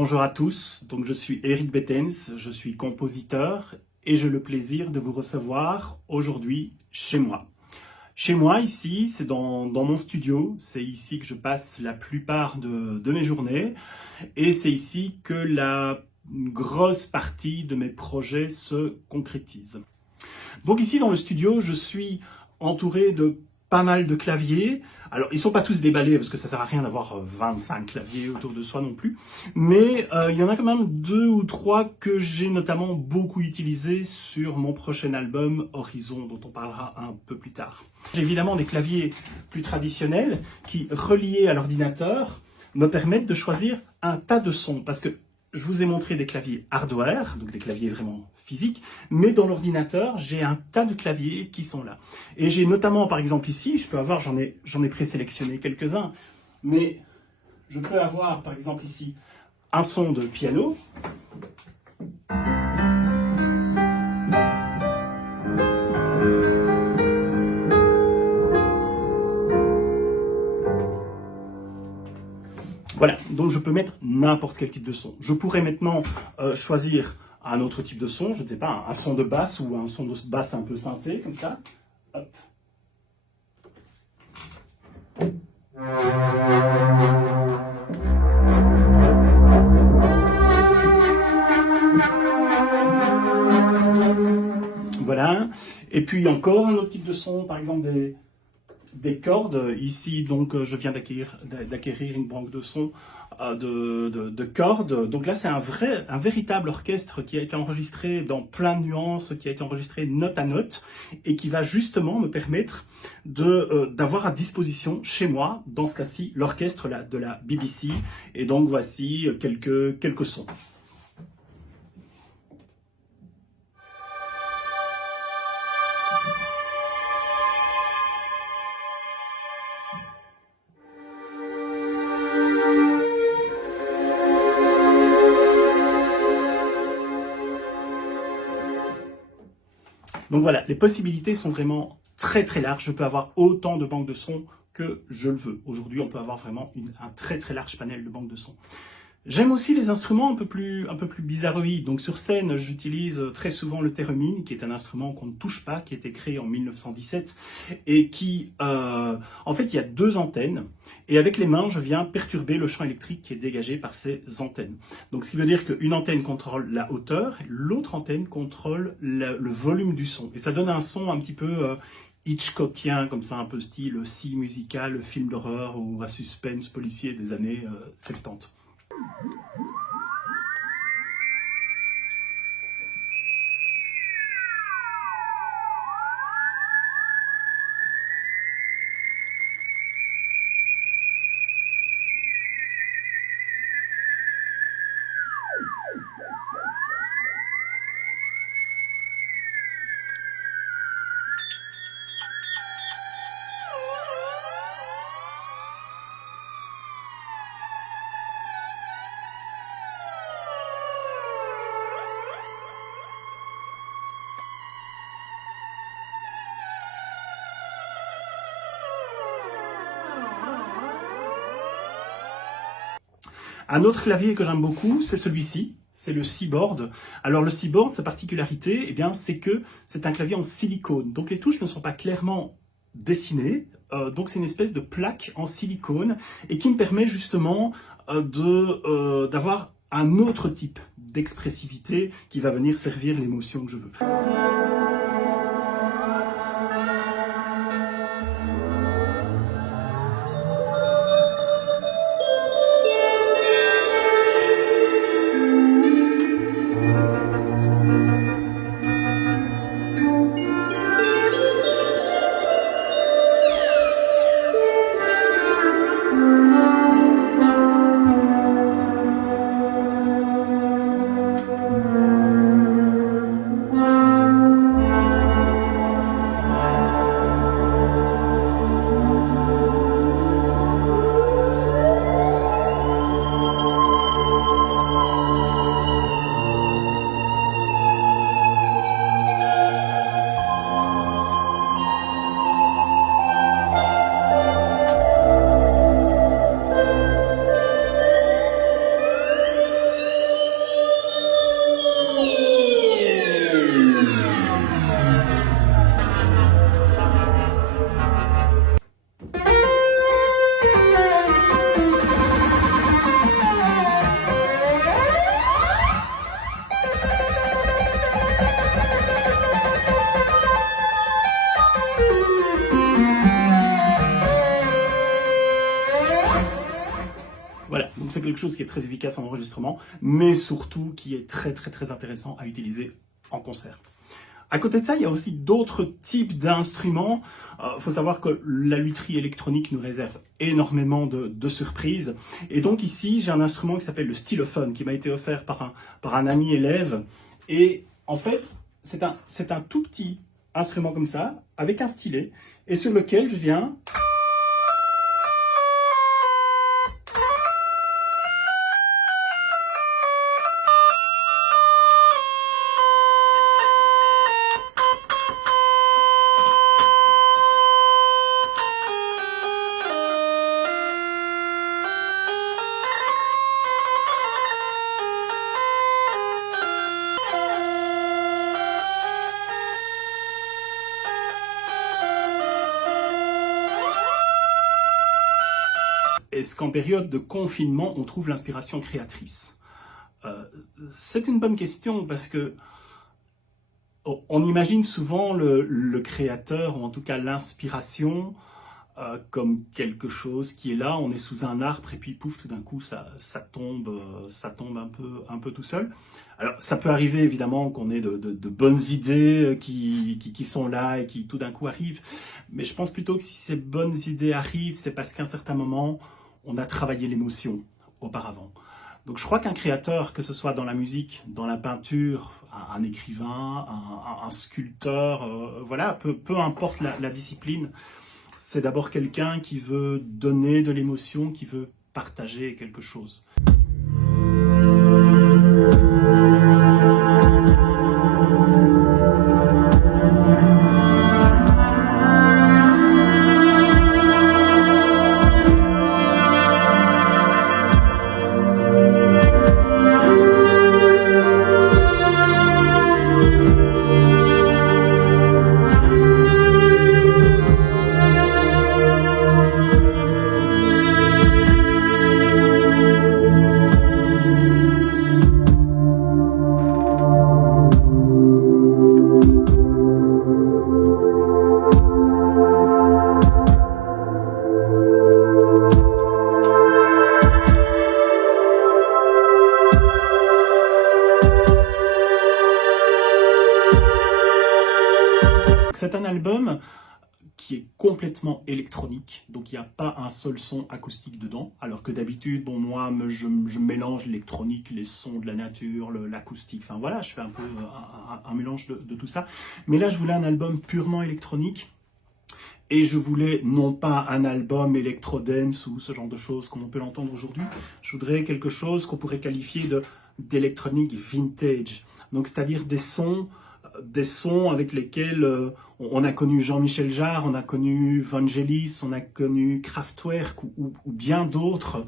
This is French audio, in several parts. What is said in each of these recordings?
Bonjour à tous, donc je suis Eric Bettens, je suis compositeur et j'ai le plaisir de vous recevoir aujourd'hui chez moi. Chez moi, ici, c'est dans mon studio, c'est ici que je passe la plupart de mes journées et c'est ici que la grosse partie de mes projets se concrétise. Donc ici dans le studio, je suis entouré de pas mal de claviers. Alors, ils sont pas tous déballés parce que ça sert à rien d'avoir 25 claviers autour de soi non plus. Mais il y en a quand même 2 ou 3 que j'ai notamment beaucoup utilisés sur mon prochain album Horizon, dont on parlera un peu plus tard. J'ai évidemment des claviers plus traditionnels qui, reliés à l'ordinateur, me permettent de choisir un tas de sons. Parce que je vous ai montré des claviers hardware, donc des claviers vraiment physiques, mais dans l'ordinateur, j'ai un tas de claviers qui sont là. Et j'ai notamment, par exemple ici, j'en ai présélectionné quelques-uns, mais je peux avoir, par exemple ici, un son de piano. Voilà, donc je peux mettre n'importe quel type de son. Je pourrais maintenant choisir un autre type de son, je ne sais pas, un son de basse ou un son de basse un peu synthé, comme ça. Hop. Voilà, et puis encore un autre type de son, par exemple des cordes. Ici, donc, je viens d'acquérir une banque de sons de cordes. Donc là, c'est un véritable orchestre qui a été enregistré dans plein de nuances, qui a été enregistré note à note, et qui va justement me permettre d'avoir à disposition chez moi, dans ce cas-ci, l'orchestre de la BBC. Et donc, voici quelques sons. Donc voilà, les possibilités sont vraiment très très larges. Je peux avoir autant de banques de sons que je le veux. Aujourd'hui, on peut avoir vraiment un très très large panel de banques de sons. J'aime aussi les instruments un peu plus bizarroïdes. Donc sur scène, j'utilise très souvent le thérémine, qui est un instrument qu'on ne touche pas, qui a été créé en 1917 et qui, en fait, il y a 2 antennes. Et avec les mains, je viens perturber le champ électrique qui est dégagé par ces antennes. Donc ce qui veut dire qu'une antenne contrôle la hauteur, l'autre antenne contrôle le volume du son. Et ça donne un son un petit peu Hitchcockien, comme ça, un peu style scie musical, film d'horreur ou à suspense policier des années 70. Un autre clavier que j'aime beaucoup, c'est celui-ci, c'est le Seaboard. Alors le Seaboard, sa particularité, eh bien, c'est que c'est un clavier en silicone. Donc les touches ne sont pas clairement dessinées, donc c'est une espèce de plaque en silicone et qui me permet justement d'avoir un autre type d'expressivité qui va venir servir l'émotion que je veux. Voilà, donc c'est quelque chose qui est très efficace en enregistrement, mais surtout qui est très très très intéressant à utiliser en concert. À côté de ça, il y a aussi d'autres types d'instruments. Il faut savoir que la lutherie électronique nous réserve énormément de surprises. Et donc ici, j'ai un instrument qui s'appelle le stylophone, qui m'a été offert par un ami élève. Et en fait, c'est un tout petit instrument comme ça, avec un stylet, et sur lequel je viens... Est-ce qu'en période de confinement, on trouve l'inspiration créatrice? C'est une bonne question parce que on imagine souvent le créateur, ou en tout cas l'inspiration, comme quelque chose qui est là, on est sous un arbre et puis pouf, tout d'un coup ça tombe un peu tout seul. Alors ça peut arriver évidemment qu'on ait de bonnes idées qui sont là et qui tout d'un coup arrivent, mais je pense plutôt que si ces bonnes idées arrivent, c'est parce qu'à un certain moment, on a travaillé l'émotion auparavant. Donc je crois qu'un créateur, que ce soit dans la musique, dans la peinture, un écrivain, un sculpteur, voilà, peu importe la discipline, c'est d'abord quelqu'un qui veut donner de l'émotion, qui veut partager quelque chose. C'est un album qui est complètement électronique, donc il n'y a pas un seul son acoustique dedans, alors que d'habitude, bon, moi, je mélange l'électronique, les sons de la nature, l'acoustique, enfin voilà, je fais un peu un mélange de tout ça. Mais là, je voulais un album purement électronique, et je voulais non pas un album électro-dance ou ce genre de choses comme on peut l'entendre aujourd'hui, je voudrais quelque chose qu'on pourrait qualifier d'électronique vintage, donc c'est-à-dire des sons avec lesquels on a connu Jean-Michel Jarre, on a connu Vangelis, on a connu Kraftwerk ou bien d'autres.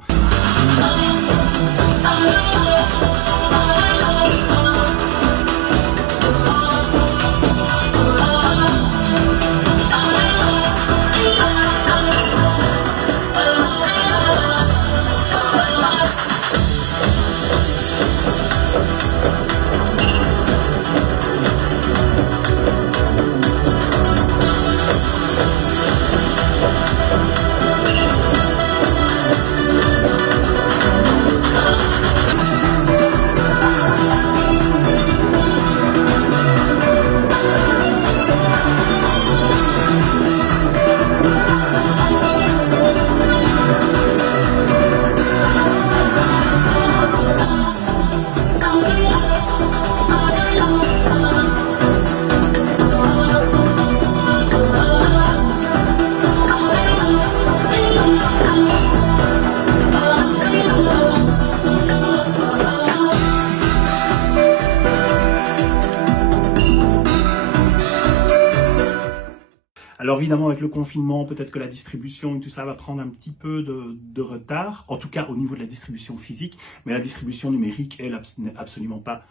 Alors évidemment, avec le confinement, peut-être que la distribution et tout ça va prendre un petit peu de retard, en tout cas au niveau de la distribution physique, mais la distribution numérique, elle, n'est absolument pas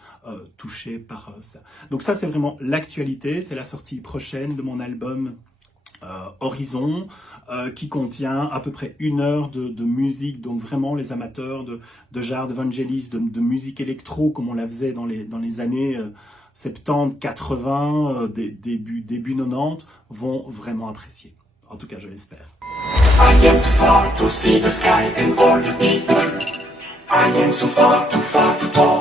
touchée par ça. Donc ça, c'est vraiment l'actualité, c'est la sortie prochaine de mon album Horizon, qui contient à peu près 1 heure de musique, donc vraiment les amateurs de Jarre, de Vangelis, de musique électro, comme on la faisait dans les années 70, 80, début 90, vont vraiment apprécier. En tout cas, je l'espère. I yet far to see the sky and all the people. came so far to fight the war.